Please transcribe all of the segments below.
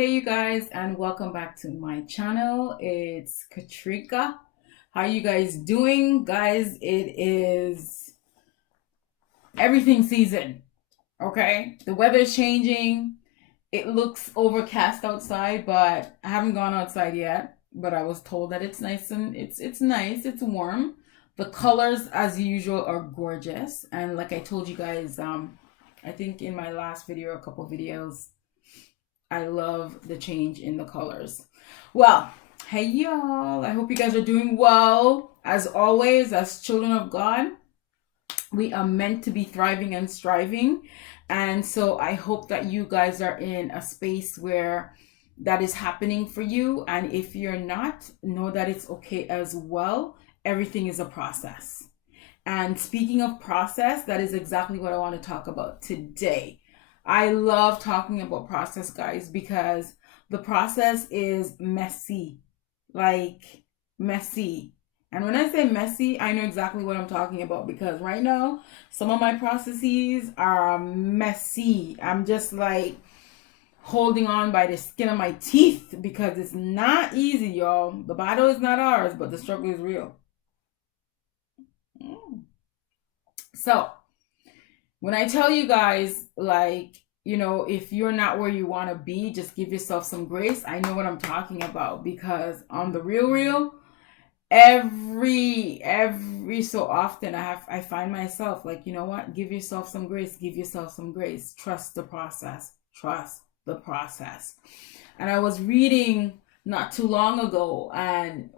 Hey you guys, and welcome back to my channel. It's Katrika. How you guys doing? Guys, it is everything season. Okay? The weather's changing. It looks overcast outside, but I haven't gone outside yet. But I was told that it's nice and it's nice, it's warm. The colors as usual are gorgeous. And like I told you guys, I think in my last video, a couple videos, I love the change in the colors. Well, hey y'all. I hope you guys are doing well. As always, as children of God, we are meant to be thriving and striving. And so I hope that you guys are in a space where that is happening for you. And if you're not, know that it's okay as well. Everything is a process. And speaking of process, that is exactly what I want to talk about today. I love talking about process, guys, because the process is messy. Like, messy. And when I say messy, I know exactly what I'm talking about because right now, some of my processes are messy. I'm just like holding on by the skin of my teeth because it's not easy, y'all. The battle is not ours, but the struggle is real. Mm. So, when I tell you guys, like, if you're not where you want to be, just give yourself some grace. I know what I'm talking about because on the real, every so often I find myself like, you know what? Give yourself some grace. Give yourself some grace. Trust the process. Trust the process. And I was reading not too long ago, and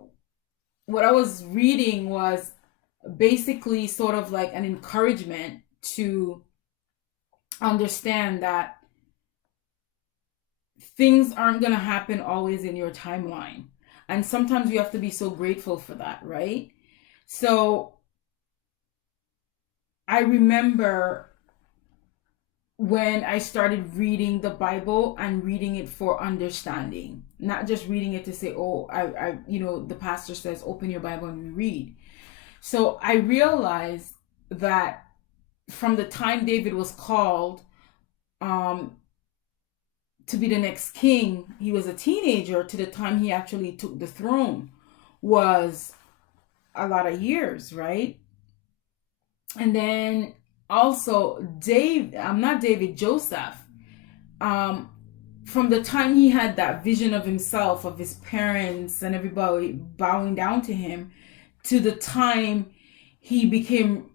what I was reading was basically sort of like an encouragement to understand that things aren't going to happen always in your timeline. And sometimes you have to be so grateful for that, right? So I remember when I started reading the Bible and reading it for understanding, not just reading it to say, oh, the pastor says, open your Bible and we read. So I realized that from the time David was called, um, to be the next king, he was a teenager, to the time he actually took the throne was a lot of years, right? And then also Joseph, um, from the time he had that vision of himself, of his parents and everybody bowing down to him, to the time he became,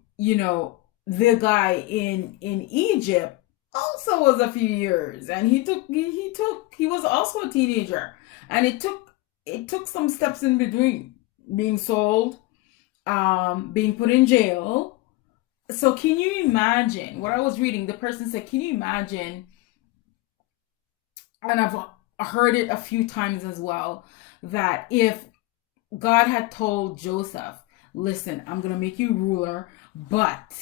the guy in Egypt, also was a few years. And he was also a teenager, and it took some steps in between, being sold, being put in jail. So can you imagine what I was reading? The person said, can you imagine, and I've heard it a few times as well, that if God had told Joseph, listen, I'm going to make you ruler, but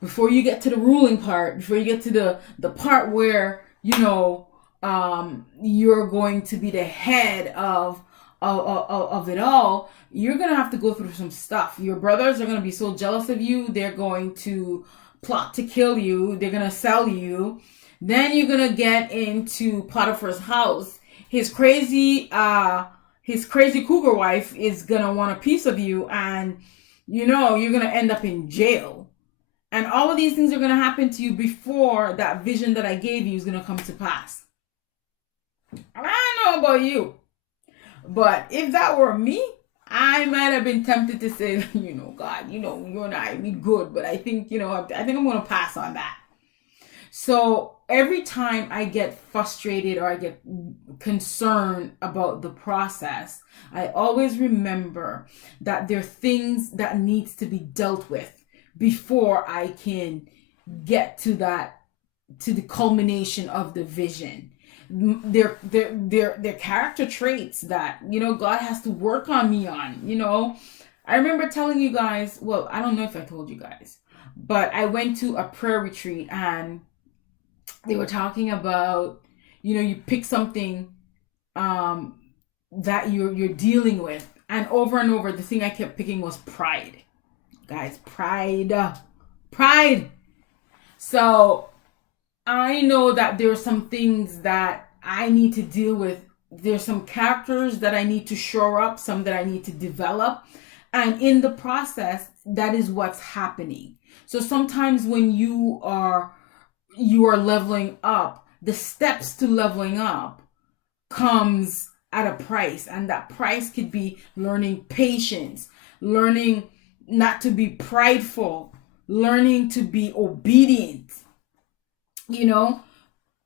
before you get to the ruling part, before you get to the part where, you're going to be the head of it all, you're going to have to go through some stuff. Your brothers are going to be so jealous of you. They're going to plot to kill you. They're going to sell you. Then you're going to get into Potiphar's house. His crazy cougar wife is going to want a piece of you, and you're going to end up in jail. And all of these things are going to happen to you before that vision that I gave you is going to come to pass. I don't know about you, but if that were me, I might have been tempted to say, God, you and I, we good, but I think I'm going to pass on that. So every time I get frustrated or I get concerned about the process, I always remember that there are things that needs to be dealt with before I can get to the culmination of the vision. They're character traits that God has to work on me on. I remember telling you guys, well, I don't know if I told you guys, but I went to a prayer retreat, and they were talking about, you pick something that you're dealing with, and over the thing I kept picking was pride. Guys, pride. So I know that there are some things that I need to deal with. There's some characters that I need to shore up, some that I need to develop. And in the process, that is what's happening. So sometimes when you are leveling up, the steps to leveling up comes at a price, and that price could be learning patience, learning not to be prideful, learning to be obedient,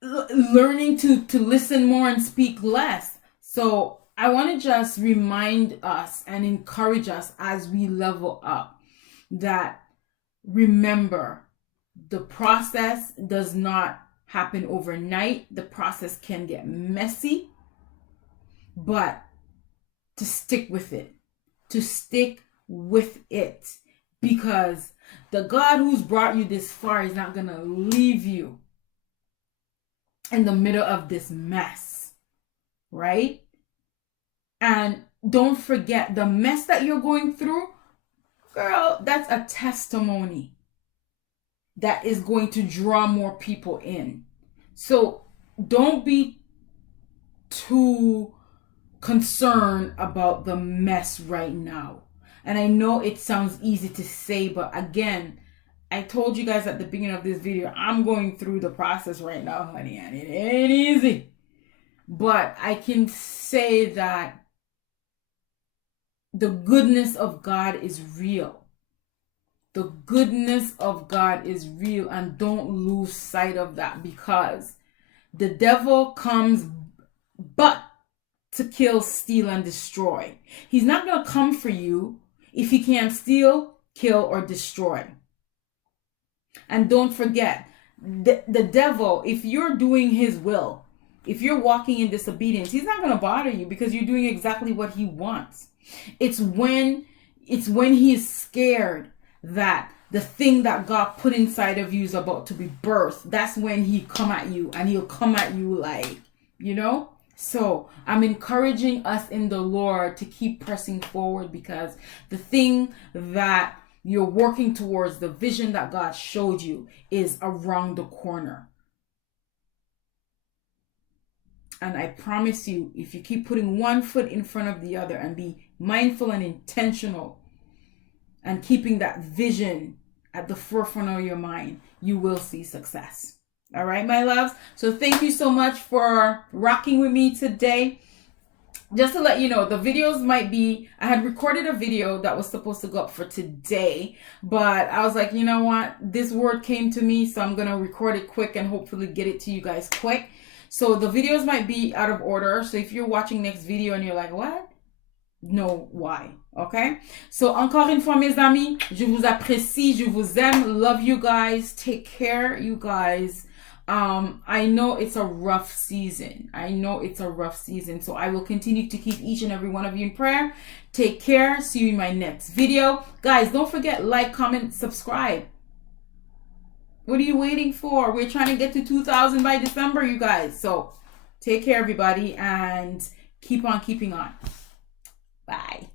learning to listen more and speak less. So I want to just remind us and encourage us as we level up that, remember, the process does not happen overnight. The process can get messy, but to stick with it, because the God who's brought you this far is not going to leave you in the middle of this mess, right? And don't forget, the mess that you're going through, girl, that's a testimony that is going to draw more people in. So don't be too concerned about the mess right now. And I know it sounds easy to say, but again, I told you guys at the beginning of this video, I'm going through the process right now, honey, and it ain't easy. But I can say that the goodness of God is real. The goodness of God is real, and don't lose sight of that, because the devil comes but to kill, steal, and destroy. He's not going to come for you if he can't steal, kill, or destroy. And don't forget, the devil, if you're doing his will, if you're walking in disobedience, he's not going to bother you because you're doing exactly what he wants. It's when he's scared that the thing that God put inside of you is about to be birthed. That's when he come at you, and he'll come at you like, So I'm encouraging us in the Lord to keep pressing forward, because the thing that you're working towards, the vision that God showed you, is around the corner. And I promise you, if you keep putting one foot in front of the other and be mindful and intentional and keeping that vision at the forefront of your mind, you will see success. All right, my loves. So thank you so much for rocking with me today. Just to let you know, the videos might be, I had recorded a video that was supposed to go up for today, but I was like, you know what? This word came to me, so I'm going to record it quick and hopefully get it to you guys quick. So the videos might be out of order. So if you're watching next video and you're like, what? Know why. Okay? So encore une fois, mes amis, je vous apprécie, je vous aime, love you guys, take care, you guys. I know it's a rough season. So I will continue to keep each and every one of you in prayer. Take care. See you in my next video. Guys, don't forget, like, comment, subscribe. What are you waiting for? We're trying to get to 2,000 by December, you guys. So take care, everybody, and keep on keeping on. Bye.